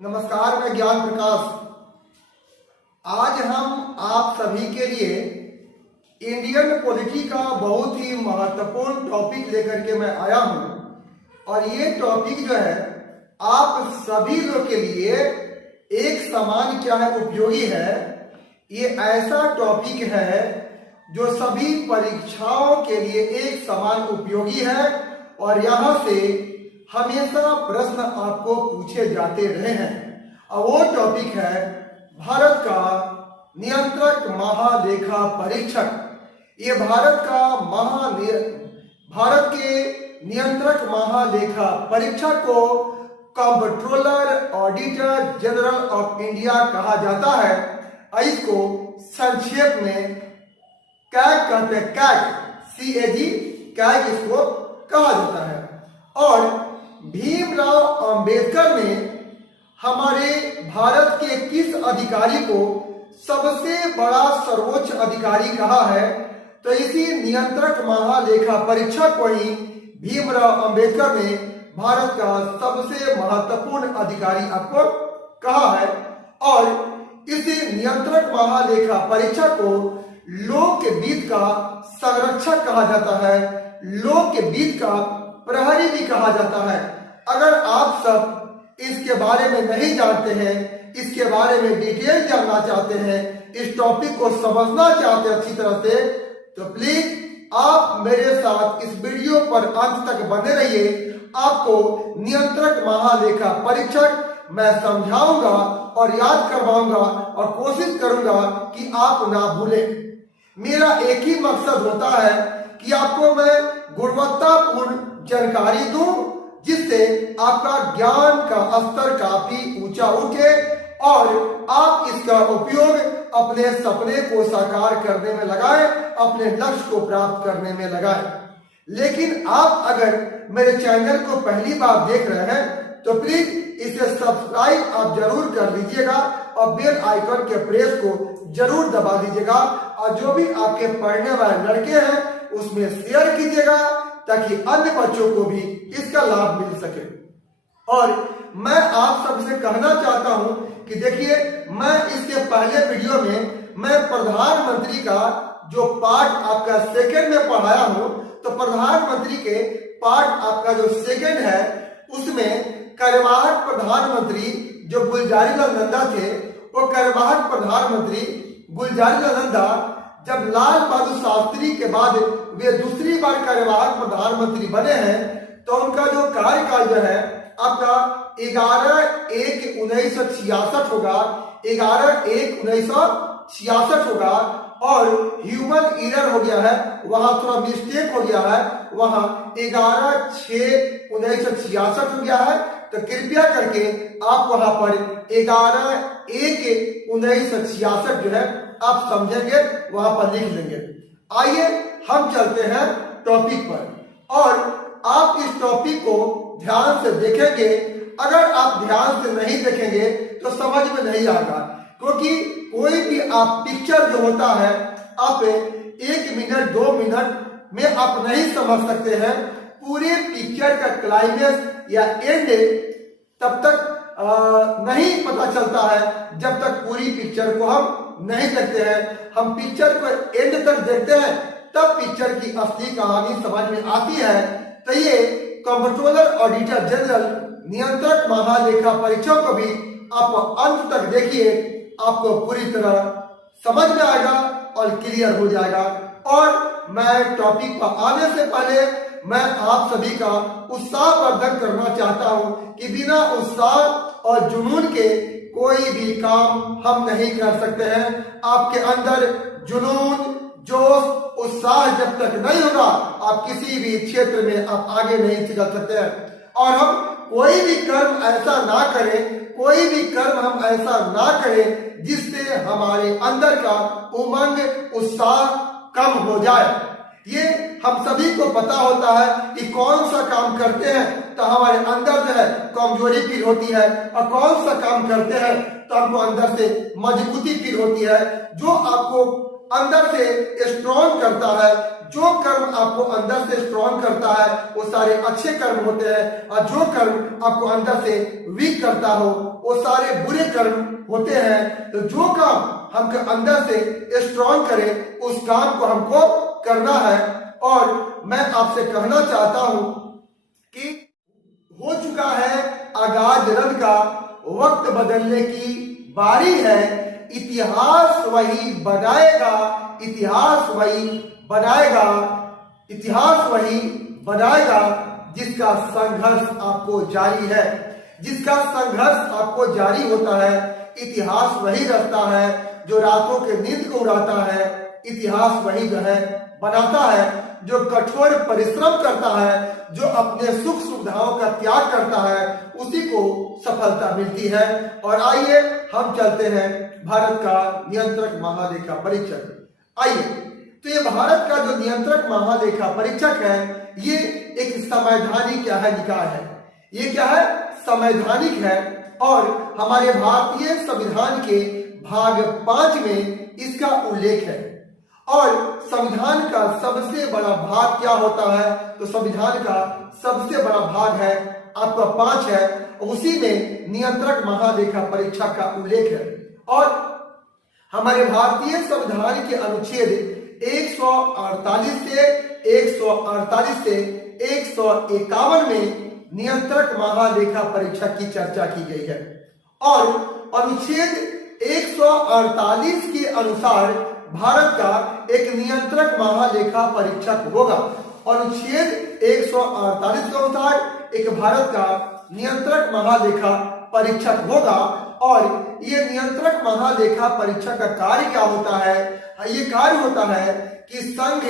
नमस्कार, मैं ज्ञान प्रकाश। आज हम आप सभी के लिए इंडियन पॉलिटी का बहुत ही महत्वपूर्ण टॉपिक लेकर के मैं आया हूं और ये टॉपिक जो है आप सभी लोग के लिए एक समान क्या है उपयोगी है। ये ऐसा टॉपिक है जो सभी परीक्षाओं के लिए एक समान उपयोगी है और यहाँ से हमेशा प्रश्न आपको पूछे जाते रहे हैं और वो टॉपिक है भारत का नियंत्रक महालेखा परीक्षक। ये भारत के नियंत्रक महालेखा परीक्षक को comptroller auditor general of India कहा जाता है। इसको संक्षेप में कैग कहते हैं, कैग इसको कहा जाता है। और भीमराव अंबेडकर ने हमारे भारत के किस अधिकारी को सबसे बड़ा सर्वोच्च अधिकारी कहा है? तो इसी नियंत्रक महालेखा परीक्षक को ही भीमराव अंबेडकर ने भारत का सबसे महत्वपूर्ण अधिकारी आपको कहा है। और इसी नियंत्रक महालेखा परीक्षक को लोक के बीत का संरक्षक कहा जाता है, लोक के बीत का प्रहरी भी कहा जाता है। अगर आप सब इसके बारे में नहीं जानते हैं, इसके बारे में डिटेल जानना चाहते हैं, इस टॉपिक को समझना चाहते हैं अच्छी तरह से, तो प्लीज आप मेरे साथ इस वीडियो पर अंत तक बने रहिए। आपको नियंत्रक महालेखा परीक्षक मैं समझाऊंगा और याद करवाऊंगा और कोशिश करूंगा कि आप ना भूलें। मेरा एक ही मकसद होता है कि आपको मैं गुणवत्तापूर्ण जानकारी दूं जिससे आपका ज्ञान का स्तर काफी ऊंचा उठे और आप इसका उपयोग अपने सपने को साकार करने में लगाएं, अपने लक्ष्य को प्राप्त करने में लगाएं। लेकिन आप अगर मेरे चैनल को पहली बार देख रहे हैं तो प्लीज इसे सब्सक्राइब आप जरूर कर लीजिएगा और बेल आइकन के प्रेस को जरूर दबा दीजिएगा और जो भी आपके पढ़ने वाले लड़के हैं उसमें शेयर कीजिएगा ताकि अन्य बच्चों को भी इसका लाभ मिल सके। और मैं आप सबसे कहना चाहता हूं कि देखिए, मैं इसके पहले वीडियो में मैं प्रधानमंत्री का जो पार्ट आपका सेकंड में पढ़ाया हूं, तो प्रधानमंत्री के पार्ट आपका जो सेकंड है उसमें कार्यवाहक प्रधानमंत्री जो गुलजारीलाल नंदा थे, वो कार्यवाहक प्रधानमंत्री गुलजारीलाल नंदा जब लाल बहादुर शास्त्री के बाद वे दूसरी बार कार्यवाहक प्रधानमंत्री बने हैं तो उनका जो कार्यकाल जो है आपका 11/1/1966 होगा, 11/1/1966 होगा। और ह्यूमन एरर हो गया है, वहां थोड़ा मिस्टेक हो गया है, वहां 11/6/1966 हो गया है। तो कृपया करके आप वहां पर 11/1/1966 जो है आप समझेंगे, वहां पर लिख लेंगे। आइए हम चलते हैं टॉपिक पर और आप इस टॉपिक को ध्यान से देखेंगे। अगर आप ध्यान से नहीं देखेंगे तो समझ में नहीं आएगा, क्योंकि कोई भी आप पिक्चर जो होता है आप 1 मिनट 2 मिनट में आप नहीं समझ सकते हैं। पूरे पिक्चर का क्लाइमेक्स या एंड तब तक नहीं पता चलता है जब तक पूरी पिक्चर को हम नहीं देखते हैं। हम पिक्चर को एंड तक देखते हैं तब पिक्चर की असली कहानी समझ में आती है। तो ये कंप्ट्रोलर ऑडिटर जनरल नियंत्रक महालेखा परीक्षक को भी आप अंत तक देखिए, आपको पूरी तरह समझ में आएगा और क्लियर हो जाएगा। और मैं टॉपिक पर आने से पहले मैं आप सभी का उत्साहवर्धन करना चाहता हूं कि बिना उत्साह और जुनून के कोई भी काम हम नहीं कर सकते हैं। आपके अंदर जुनून, जोश, उत्साह जब तक नहीं होगा आप किसी भी क्षेत्र में आप आगे नहीं चल सकते हैं। और हम कोई भी कर्म ऐसा ना करें, कोई भी कर्म हम ऐसा ना करें जिससे हमारे अंदर का उमंग, उत्साह कम हो जाए। ये हम सभी को पता होता है कि कौन सा काम करते हैं तो हमारे अंदर जो है कमजोरी फील होती है और कौन सा काम करते हैं तो हमको अंदर से मजबूती फील होती है। जो आपको अंदर से स्ट्रॉन्ग करता है, जो कर्म आपको अंदर से स्ट्रॉन्ग करता है वो सारे अच्छे कर्म होते हैं, और जो कर्म आपको अंदर से वीक करता हो वो सारे बुरे कर्म होते हैं। तो जो काम हमके अंदर से स्ट्रॉन्ग करे उस काम को हमको करना है। और मैं आपसे कहना चाहता हूं कि हो चुका है आगाज रन का, वक्त बदलने की बारी है। इतिहास वही बनाएगा, इतिहास वही बनाएगा, इतिहास वही बनाएगा जिसका संघर्ष आपको जारी है। जिसका संघर्ष आपको जारी होता है, इतिहास वही रचता है। जो रातों के नींद को उड़ाता है, इतिहास वही जो है बनाता है। जो कठोर परिश्रम करता है, जो अपने सुख सुविधाओं का त्याग करता है, उसी को सफलता मिलती है। और आइए हम चलते हैं भारत का नियंत्रक महालेखा परीक्षक। आइए, तो ये भारत का जो नियंत्रक महालेखा परीक्षक है, ये एक संवैधानिक क्या है निकाय है। ये क्या है? संवैधानिक है। और हमारे भारतीय संविधान के भाग 5 में इसका उल्लेख है। और संविधान का सबसे बड़ा भाग क्या होता है? तो संविधान का सबसे बड़ा भाग है आपका 5 है। उसी में नियंत्रक महालेखा परीक्षक का उल्लेख है। और हमारे भारतीय संविधान के अनुच्छेद 148 से 151 में नियंत्रक महालेखा परीक्षक की चर्चा की गई है। और अनुच्छेद 148 के अनुसार भारत का एक नियंत्रक महालेखा परीक्षक होगा। अनुच्छेद 148 के अनुसार एक भारत का नियंत्रक महालेखा परीक्षक होगा। और ये नियंत्रक महालेखा परीक्षक का कार्य क्या होता है? ये कार्य होता है कि संघ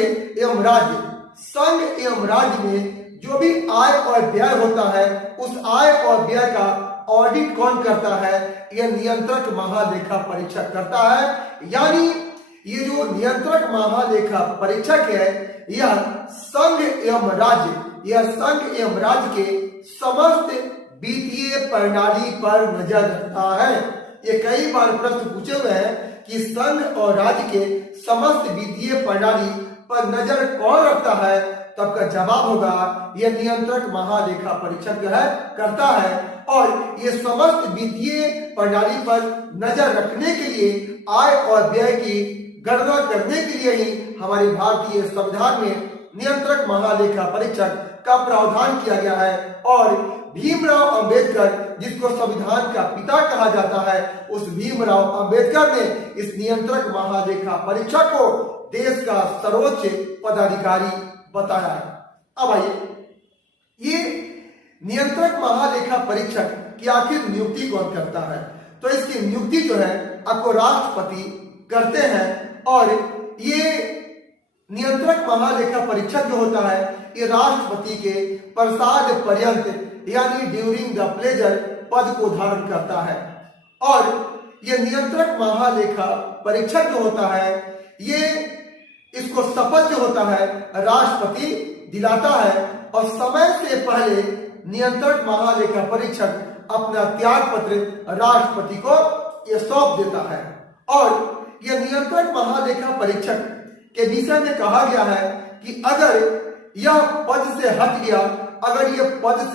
एवं राज्य में जो भी आय और व्यय होता है, उस आय और व्यय का ऑडिट कौन करता है? यह नियंत्रक महालेखा परीक्षक करता है। यानी ये जो नियंत्रक महालेखा परीक्षक है, यह संघ एवं राज्य के समस्त वित्तीय प्रणाली पर नजर रखता है। ये कई बार प्रश्न पूछे हुए हैं कि संघ और राज्य के समस्त वित्तीय प्रणाली पर नजर कौन रखता है? तब का जवाब होगा यह नियंत्रक महालेखा परीक्षक जो है करता है। और ये समस्त वित्तीय प्रणाली पर नजर रखने के लिए, आय और व्यय की गणना करने के लिए ही हमारे भारतीय संविधान में नियंत्रक महालेखा परीक्षक का प्रावधान किया गया है। और भीमराव अंबेडकर, जिसको संविधान का पिता कहा जाता है, उस भीमराव अंबेडकर ने इस नियंत्रक महालेखा परीक्षक को देश का सर्वोच्च पदाधिकारी बताया है। अब आइए, ये नियंत्रक महालेखा परीक्षक की आखिर नियुक्ति कौन करता है? तो इसकी नियुक्ति जो है आपको राष्ट्रपति करते हैं। और ये नियंत्रक महालेखा परीक्षक जो होता है, ये राष्ट्रपति के प्रसाद पर्यंत यानी ड्यूरिंग द प्लेजर पद को धारण करता है। और ये नियंत्रक महालेखा परीक्षक जो होता है, ये इसको शपथ जो होता है राष्ट्रपति दिलाता है। और समय से पहले नियंत्रक महालेखा परीक्षक अपना त्याग पत्र राष्ट्रपति को ये सौंप देता है। और यह नियंत्रक महालेखा परीक्षक के विषय में कहा गया है कि अगर यह पद से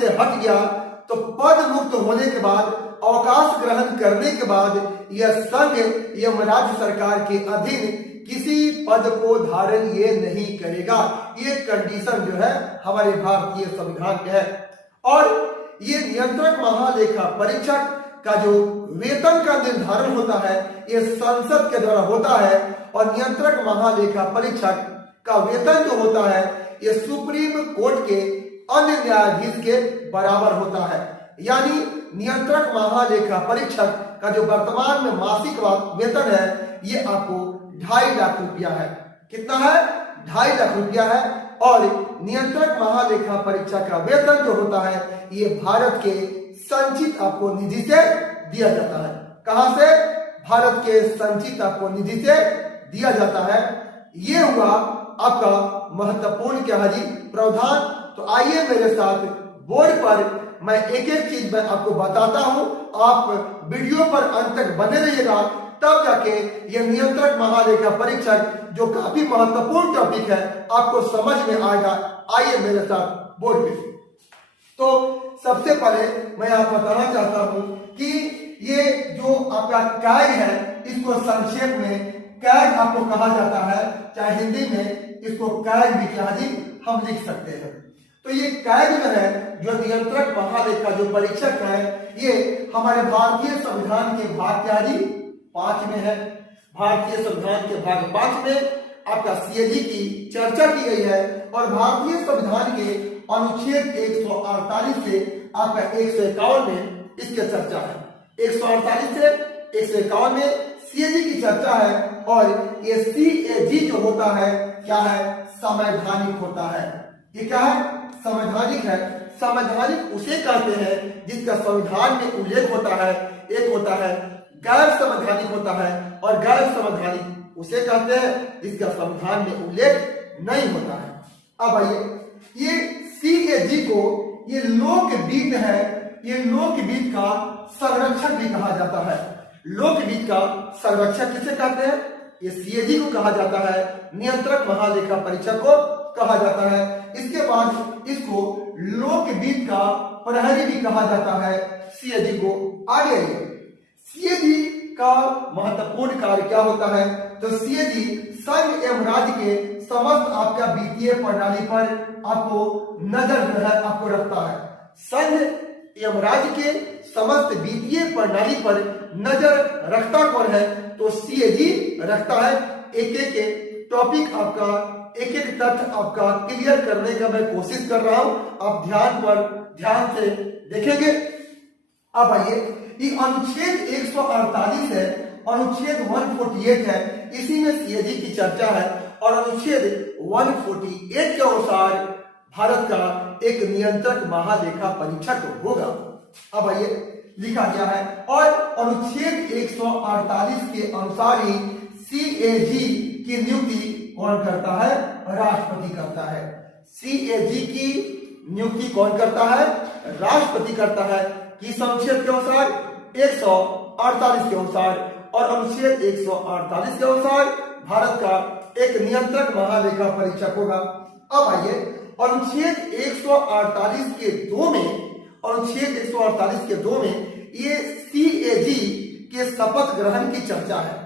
हट गया, तो पद मुक्त होने के बाद, अवकाश ग्रहण करने के बाद यह संघ एवं राज्य सरकार के अधीन किसी पद को धारण ये नहीं करेगा। ये कंडीशन जो है हमारे भारतीय संविधान में है। और ये नियंत्रक महालेखा परीक्षक का जो वेतन का निर्धारण होता है, ये संसद के द्वारा होता है। और नियंत्रक महालेखा परीक्षक का वेतन जो होता है, ये सुप्रीम कोर्ट के अन्य न्यायाधीश के बराबर होता है। यानी नियंत्रक महालेखा परीक्षक का जो वर्तमान में मासिक वेतन है, ये आपको 2.5 लाख रुपया है। कितना है? 2.5 लाख रुपया है। और नियंत्रक महालेखा परीक्षा का वेतन जो होता है, ये भारत के संचित आपको निधि से दिया जाता है। कहां से? भारत के संचित आपको निधि से दिया जाता है। ये हुआ आपका महत्वपूर्ण क्या है जी? प्रावधान। तो आइए मेरे साथ बोर्ड पर मैं एक एक चीज मैं आपको बताता हूं। आप वीडियो पर अंत तक बने रहिएगा, तब जाके ये नियंत्रक महालेखा परीक्षक जो काफी महत्वपूर्ण टॉपिक है आपको समझ में आएगा। आइए मेरे साथ बोर्ड पे। तो सबसे पहले मैं आपको बताना चाहता हूं कि ये जो आपका कैग है इसको संक्षेप में कैग आपको कहा जाता है, चाहे हिंदी में इसको कैग भी क्या जी हम लिख सकते हैं। तो ये कैग जो है, जो नियंत्रक महालेखा जो परीक्षक है, ये हमारे भारतीय संविधान के भाग क्या जी 5 में है। भारतीय संविधान के भाग 5 में आपका सीएजी की चर्चा की गई है और भारतीय संविधान के अनुच्छेद 148 से आपका 151 में इसकी चर्चा है। 148 से 151 में सीएजी की चर्चा है और ये सीएजी जो होता है क्या है, संवैधानिक होता है। ये क्या है, संवैधानिक है। संवैधानिक उसे कहते हैं जिसका संविधान में उल्लेख होता है। एक होता है गैर संवैधानिक होता है और गैर संवैधानिक उसे कहते हैं जिसका संविधान में उल्लेख नहीं होता है। अब आइए, ये सीएजी को ये लोकगीत है, ये लोकगीत का संरक्षक भी कहा जाता है। लोकगीत का संरक्षक किसे कहते हैं, ये सीएजी को कहा जाता है, नियंत्रक महालेखा परीक्षक को कहा जाता है। इसके बाद इसको लोकगीत का प्रहरी भी कहा जाता है सीएजी को। आगे सीएजी का महत्वपूर्ण कार्य क्या होता है, तो सीएजी संघ एवं राज्य के समस्त आपका वित्तीय प्रणाली पर आपको नजर जो है आपको रखता है। संघ एवं राज्य के समस्त वित्तीय प्रणाली पर नजर रखता कौन है, तो सीएजी रखता है। एक एक टॉपिक आपका, एक एक तथ्य आपका क्लियर करने का मैं कोशिश कर रहा हूं, आप ध्यान से देखेंगे। अब आइए, ये अनुच्छेद 148 है, अनुच्छेद 148 है, इसी में सीएजी की चर्चा है और अनुच्छेद 148 के अनुसार भारत का एक नियंत्रक महालेखा परीक्षक होगा। अब आइए, लिखा गया है और अनुच्छेद 148 के अनुसार ही सीएजी की नियुक्ति कौन करता है, राष्ट्रपति करता है। सीएजी की नियुक्ति कौन करता है, राष्ट्रपति करता है। किस अनुच्छेद के अनुसार, 148 के अनुसार। और अनुच्छेद 148 के अनुसार भारत का एक नियंत्रक महालेखा परीक्षक होगा। अब आइए, अनुच्छेद 148 के 2 में, अनुच्छेद 148 के 2 में ये सीएजी के शपथ ग्रहण की चर्चा है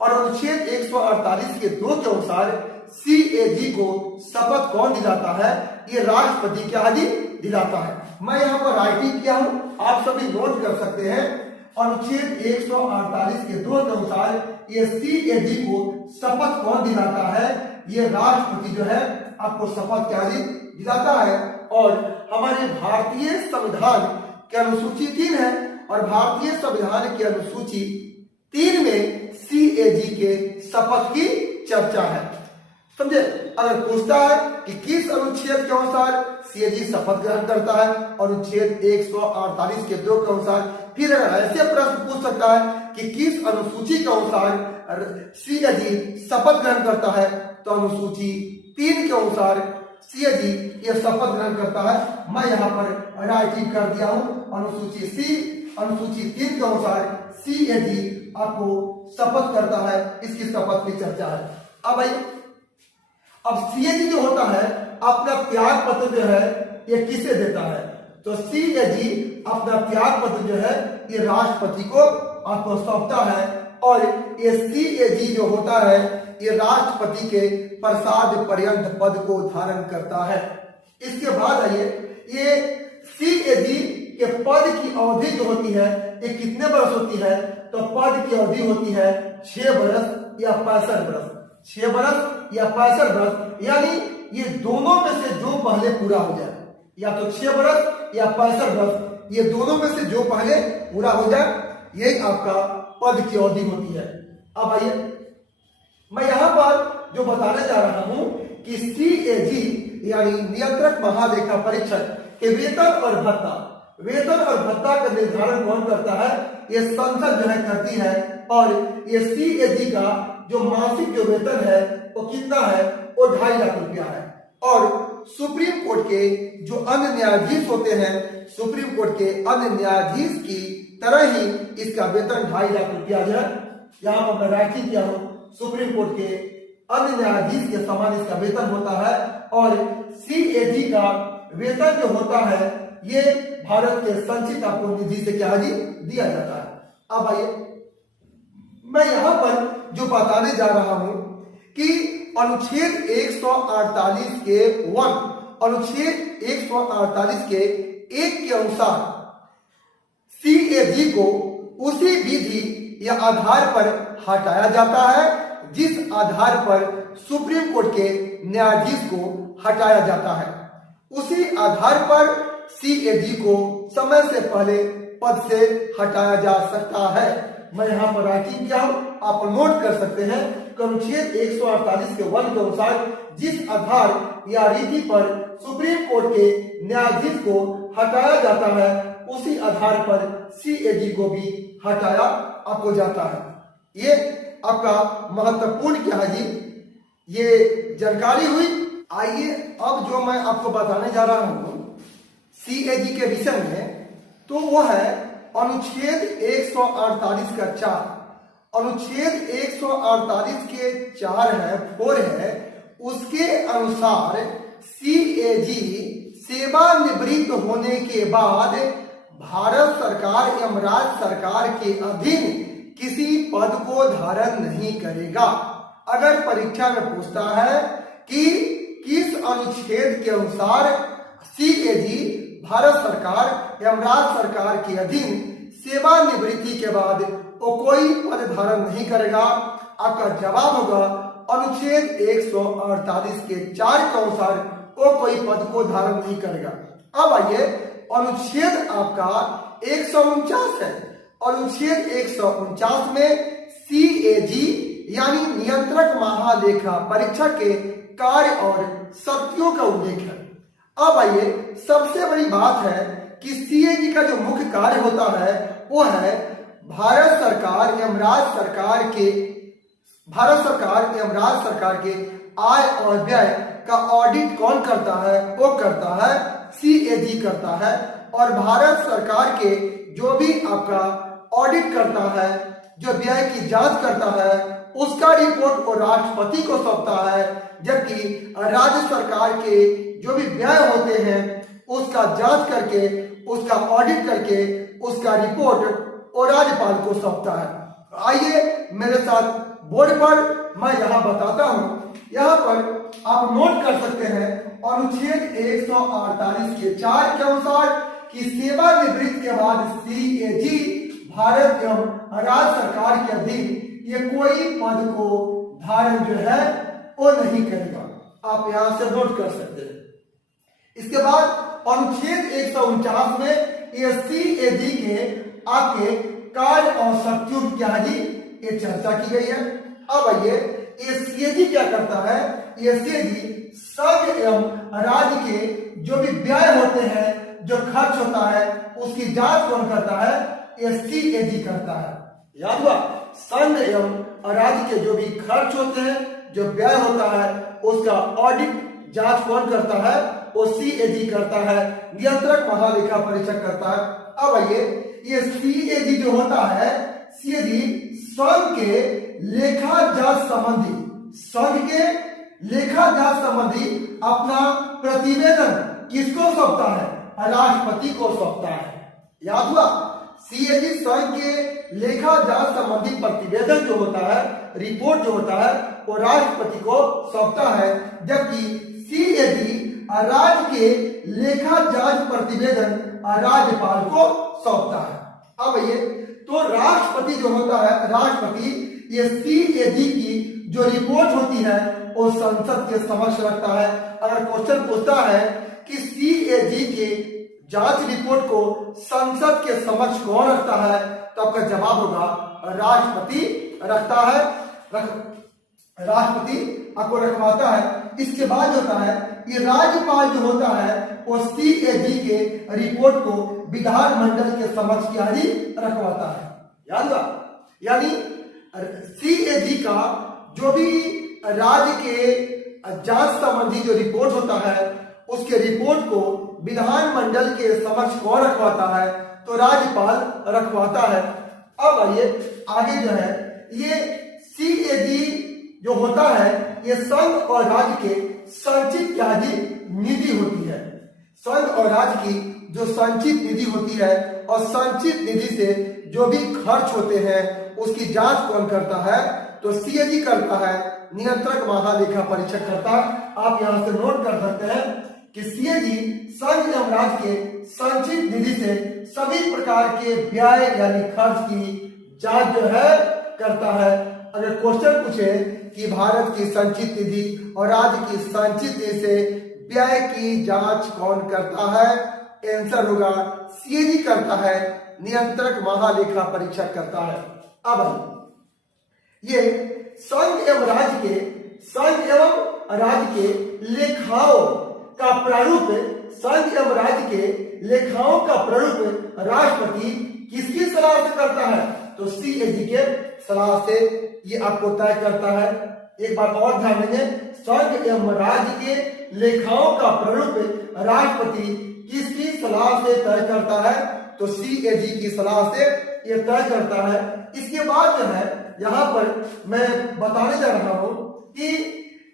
और अनुच्छेद 148 के 2 के अनुसार सीएजी को शपथ कौन दिलाता है, ये राष्ट्रपति क्या दिलाता है। मैं यहाँ पर राइटिंग किया हूं, आप सभी नोट कर सकते हैं। अनुच्छेद 148 के 2 के अनुसार ये सीएजी को शपथ कौन दिलाता है, ये राष्ट्रपति जो है आपको शपथ क्या दिलाता है। और हमारे भारतीय संविधान के अनुसूची 3 है और भारतीय संविधान की अनुसूची 3 में सीएजी के शपथ की चर्चा है। समझे, अगर पूछता है कि किस अनुच्छेद के अनुसार सीएजी शपथ ग्रहण करता है, अनुच्छेद 148 के 2 के अनुसार, फिर अगर ऐसे प्रश्न पूछ सकता है कि किस अनुसूची के अनुसार सीएजी शपथ ग्रहण करता है, तो अनुसूची 3 के अनुसार सीएजी ये शपथ ग्रहण करता है। मैं यहाँ पर राइटिंग कर दिया हूं, अनुसूची 3 के अनुसार सीएजी आपको शपथ करता है, इसकी शपथ की चर्चा है। अब सीएजी जो होता है अपना त्याग पत्र जो है ये किसे देता है, तो सीएजी अपना त्याग पत्र जो है ये राष्ट्रपति को आपको सौंपता है और ये सीएजी जो होता है ये राष्ट्रपति के प्रसाद पर्यंत पद को धारण करता है। इसके बाद आइए, ये सीएजी के पद की अवधि जो होती है ये कितने वर्ष होती है, तो पद की अवधि होती है 6 वर्ष या 65 वर्ष। 6 वर्ष या 65 वर्ष, यानी ये दोनों में से जो पहले पूरा हो जाए, या तो 6 वर्ष या 65 वर्ष, ये दोनों में से जो पहले पूरा हो जाए, यही आपका पद की अवधि होती है। अब आइए, मैं यहां पर जो बताने जा रहा हूं कि सीएजी यानी नियंत्रक महालेखा परीक्षक के वेतन और भत्ता का निर्धारण कौन करता है, ये संसद जो है करती है। और ये सीएजी का जो मासिक जो वेतन है वो कितना है, वो 2.5 लाख रुपया है। और सुप्रीम कोर्ट के जो अन्य न्यायाधीश होते हैं, सुप्रीम कोर्ट के अन्य न्यायाधीश की तरह ही इसका वेतन 2.5 लाख रुपया जो है, यहाँ पर मैं राइटिंग किया हूं, सुप्रीम कोर्ट के अन्य न्यायाधीश के समान इसका वेतन होता है। और सीएजी का वेतन जो होता है ये भारत के संचित आपको निधि से क्या दिया जाता है। अब आइए मैं यहां पर जो बताने जा रहा हूं कि अनुच्छेद 148 के अनुच्छेद 148 के 1 के अनुसार सीएजी को उसी विधि या आधार पर हटाया जाता है जिस आधार पर सुप्रीम कोर्ट के न्यायाधीश को हटाया जाता है। उसी आधार पर सीएजी को समय से पहले पद से हटाया जा सकता है। मैं यहाँ पर राइटिंग किया हूं, आप नोट कर सकते हैं। अनुच्छेद 148 के 1 के अनुसार जिस आधार या रीति पर सुप्रीम कोर्ट के न्यायाधीश को हटाया जाता है उसी आधार पर सीएजी को भी हटाया आपको जाता है। ये आपका महत्वपूर्ण क्या है जी, ये जानकारी हुई। आइए अब जो मैं आपको बताने जा रहा हूं सीएजी के विषय में, तो वो है अनुच्छेद 148 का 4। अनुच्छेद 148 के 4 है, उसके अनुसार सीएजी सेवानिवृत्त होने के बाद भारत सरकार एवं राज्य सरकार के अधीन किसी पद को धारण नहीं करेगा। अगर परीक्षा में पूछता है कि किस अनुच्छेद के अनुसार सीएजी भारत सरकार एवं राज्य सरकार के अधीन सेवानिवृत्ति के बाद वो कोई पद धारण नहीं करेगा, आपका जवाब होगा अनुच्छेद 148 के 4 के अनुसार वो कोई पद को धारण नहीं करेगा। अब आइए अनुच्छेद आपका 149 है। अनुच्छेद 149 में सीएजी यानी नियंत्रक महालेखा परीक्षक के कार्य और शक्तियों का उल्लेख है। अब आइए सबसे बड़ी बात है कि सीएजी का जो मुख्य कार्य होता है वो है भारत सरकार एवं राज्य सरकार के आय और व्यय का ऑडिट कौन करता है? वो करता है सीएजी करता है। और भारत सरकार के जो भी आपका ऑडिट करता है, जो व्यय की जांच करता है, उसका रिपोर्ट को राष्ट्रपति को सौंपता है। जबकि राज्य सरकार के जो भी व्यय होते हैं उसका जांच करके, उसका ऑडिट करके, उसका रिपोर्ट और राज्यपाल को सौंपता है। आइए मेरे साथ बोर्ड पर मैं यहाँ बताता हूँ। यहाँ पर आप नोट कर सकते हैं अनुच्छेद 148 के 4 के अनुसार कि सेवानिवृत्ति के बाद सीएजी भारत एवं राज्य सरकार के अधीन ये कोई पद को धारण जो है वो नहीं करेगा। आप यहां से नोट कर सकते हैं। इसके बाद अनुच्छेद 149 में ये सीएजी के आपके कार्य और शक्तियों की क्या जी ये चर्चा की गई है। अब आइए ये सीएजी क्या करता है? ये सीएजी संघ एवं राज्य के जो भी व्यय होते हैं, जो खर्च होता है, उसकी जांच कौन करता है? ये सीएजी करता है। याद हुआ, संघ एवं राज्य के जो भी खर्च होते हैं, जो व्यय होता है, उसका ऑडिट जांच कौन करता है? वो सीएजी करता है, नियंत्रक महालेखा परीक्षक करता है। अब आइए ये सीएजी जो होता है, सीएजी संघ के लेखा जांच संबंधी अपना प्रतिवेदन किसको सौंपता है? राष्ट्रपति को सौंपता है। याद हुआ, सीएजी संघ के लेखा जांच संबंधी प्रतिवेदन जो होता है, रिपोर्ट जो होता है, वो राष्ट्रपति को सौंपता है। जबकि सीएजी राज्य के लेखा जांच प्रतिवेदन राज्यपाल को सौंपता है। अब ये तो राष्ट्रपति जो होता है, राष्ट्रपति ये सीएजी की जो रिपोर्ट होती है वो संसद के समक्ष रखता है। अगर क्वेश्चन पूछता है कि सीएजी के जांच रिपोर्ट को संसद के समक्ष कौन रखता है, तो आपका जवाब होगा राष्ट्रपति रखता है। राष्ट्रपति आपको रखवाता है। इसके बाद होता है ये राज्यपाल जो होता है वो सीएजी के रिपोर्ट को विधानमंडल के समक्ष क्या जी रखवाता है। याद हुआ, यानी सीएजी का जो भी राज्य के जांच संबंधी जो रिपोर्ट होता है, उसके रिपोर्ट को विधानमंडल के समक्ष कौन रखवाता है? तो राज्यपाल रखवाता है। अब आइए आगे जो है ये सीएजी जो होता है ये संघ और राज्य के संचित क्या जी निधि होती है। संघ और राज्य की जो संचित निधि होती है और संचित निधि से जो भी खर्च होते हैं उसकी जांच कौन करता है? तो सीएजी करता है, नियंत्रक महालेखा परीक्षक करता है। आप यहां से नोट कर सकते हैं कि सीएजी संघ एवं राज्य के संचित निधि से सभी प्रकार के व्यय यानी खर्च की जांच जो है करता है। अगर क्वेश्चन पूछे कि भारत की संचित निधि और राज्य की संचित निधि से व्यय की जांच कौन करता है? आंसर होगा सीएजी करता है, नियंत्रक महालेखा परीक्षक करता है। अब ये संघ एवं राज्य के लेखाओं का प्रारूप, संघ एवं राज्य के लेखाओं का प्रारूप राष्ट्रपति किसकी सलाह से करता है? तो सीएजी के सलाह से ये आपको तय करता है। एक बात और ध्यान देंगे, संघ एवं राज्य के लेखाओं का प्रारूप राष्ट्रपति किसकी सलाह से तय करता है? तो सीएजी की सलाह से ये तय करता है। इसके बाद जो है यहाँ पर मैं बताने जा रहा हूं कि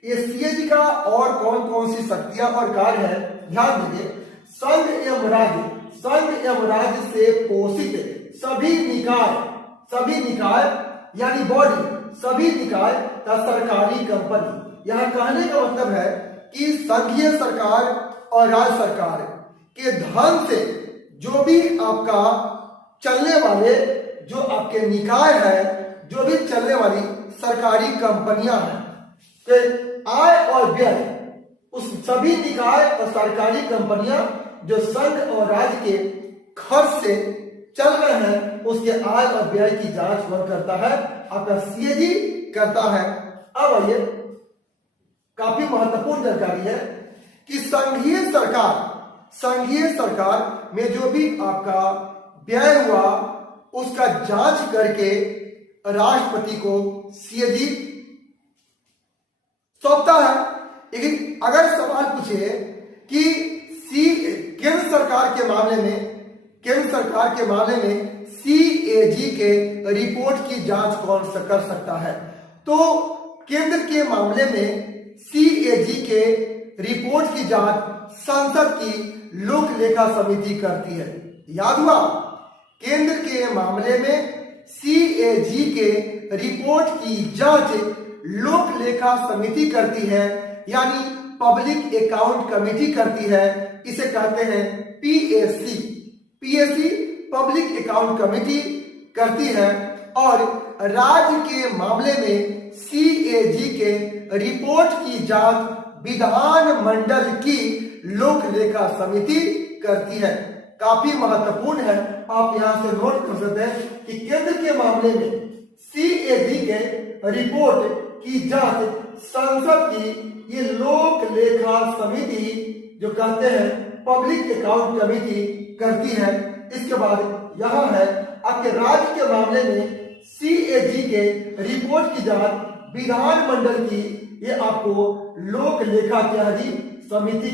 ये सीएजी का और कौन कौन सी शक्तियां और कार्य है। ध्यान दीजिए, संघ एवं राज्य से पोषित सभी निकाय यानी बॉडी, सभी निकाय या सरकारी कंपनी। यहाँ कहने का मतलब है कि संघीय सरकार और राज्य सरकार के धन से जो भी आपका चलने वाले जो आपके निकाय है, जो भी चलने वाली सरकारी कंपनियां हैं, तो आय और व्यय उस सभी निकाय और सरकारी कंपनियां जो संघ और राज्य के खर्च से चल रहे हैं उसके आय और व्यय की जांच कौन करता है? आपका सीएजी करता है। अब आइए, काफी महत्वपूर्ण जानकारी है कि संघीय सरकार में जो भी आपका व्यय हुआ उसका जांच करके राष्ट्रपति को सीएजी सौंपता है। लेकिन अगर सवाल पूछे कि केंद्र सरकार के मामले में सीएजी के रिपोर्ट की जांच कौन कर सकता है? तो केंद्र के मामले में सीएजी के रिपोर्ट की जांच संसद की लोक लेखा समिति करती है। याद हुआ, केंद्र के मामले में सीएजी के रिपोर्ट की जांच लोक लेखा समिति करती है, यानी पब्लिक अकाउंट कमेटी करती है। इसे कहते हैं पीएसी पब्लिक अकाउंट कमेटी करती है। और राज्य के मामले में सीएजी के रिपोर्ट की जांच विधानमंडल की लोक लेखा समिति करती है। काफी महत्वपूर्ण है, आप यहां से नोट कर सकते हैं कि केंद्र के मामले में सीएजी के रिपोर्ट की जांच संसद की ये लोक लेखा समिति जो कहते हैं पब्लिक अकाउंट कमेटी करती है। इसके बाद यहां है आपके राज्य के मामले में सीएजी के रिपोर्ट की जांच विधानमंडल की ये आपको लोक लेखा समिति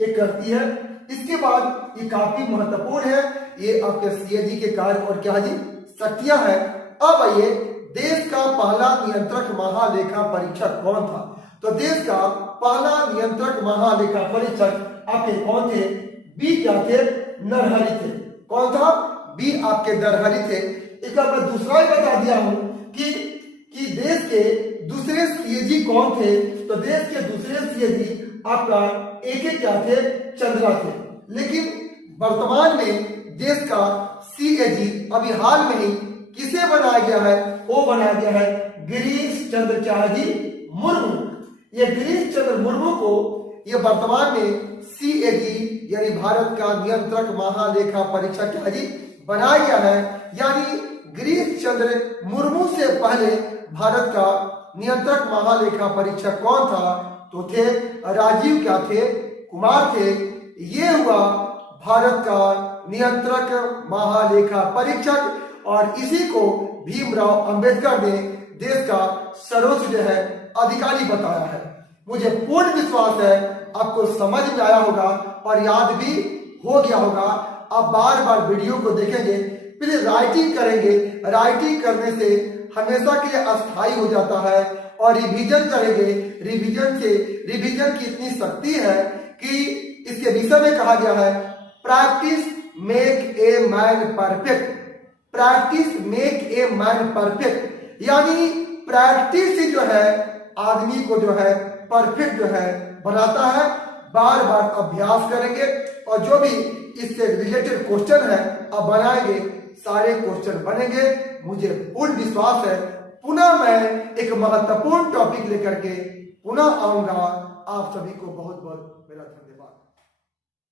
ये करती है। इसके बाद ये काफी महत्वपूर्ण है, ये आपके सीएजी के कार्य और शक्तियां है। अब आइए, देश का पहला नियंत्रक महालेखा परीक्षक कौन था? तो देश का पहला नियंत्रक महालेखा परीक्षक आपके कौन थे? बी क्या थे? नरहरि थे। कौन था? बी आपके नरहरि थे। इसका मैं दूसरा ही बता दिया हूं कि देश के दूसरे सीएजी कौन थे? तो देश के दूसरे सीएजी आपका एक क्या थे? चंद्रा थे। लेकिन वर्तमान में देश का सीएजी अभी हाल में ही किसे बनाया गया है? वो बनाया गया है गिरीश चंद्र चाहजी मुर्मू। ये गिरीश चंद्र मुर्मू को ये वर्तमान में सीएजी यानी भारत का नियंत्रक महालेखा परीक्षक बनाया गया है। यानी गिरीश चंद्र मुर्मू से पहले भारत का नियंत्रक महालेखा परीक्षक कौन था? तो थे राजीव कुमार थे। ये हुआ भारत का नियंत्रक महालेखा परीक्षक और इसी को भीमराव अंबेडकर ने देश का सर्वोच्च अधिकारी बताया है। मुझे पूर्ण विश्वास है आपको समझ में आया होगा और याद भी हो गया होगा। आप बार बार वीडियो को देखेंगे, फिर राइटिंग करेंगे। राइटिंग करने से हमेशा के लिए अस्थायी हो जाता है और रिवीजन करेंगे। रिवीजन की इतनी शक्ति है कि इसके विषय में कहा गया है practice make a man perfect. Practice make a man perfect, यानी प्रैक्टिस ही जो है आदमी को जो है परफेक्ट जो है बनाता है। बार बार अभ्यास करेंगे और जो भी इससे रिलेटेड क्वेश्चन है अब बनाएंगे, सारे क्वेश्चन बनेंगे। मुझे पूर्ण विश्वास है पुनः मैं एक महत्वपूर्ण टॉपिक लेकर के पुनः आऊंगा। आप सभी को बहुत बहुत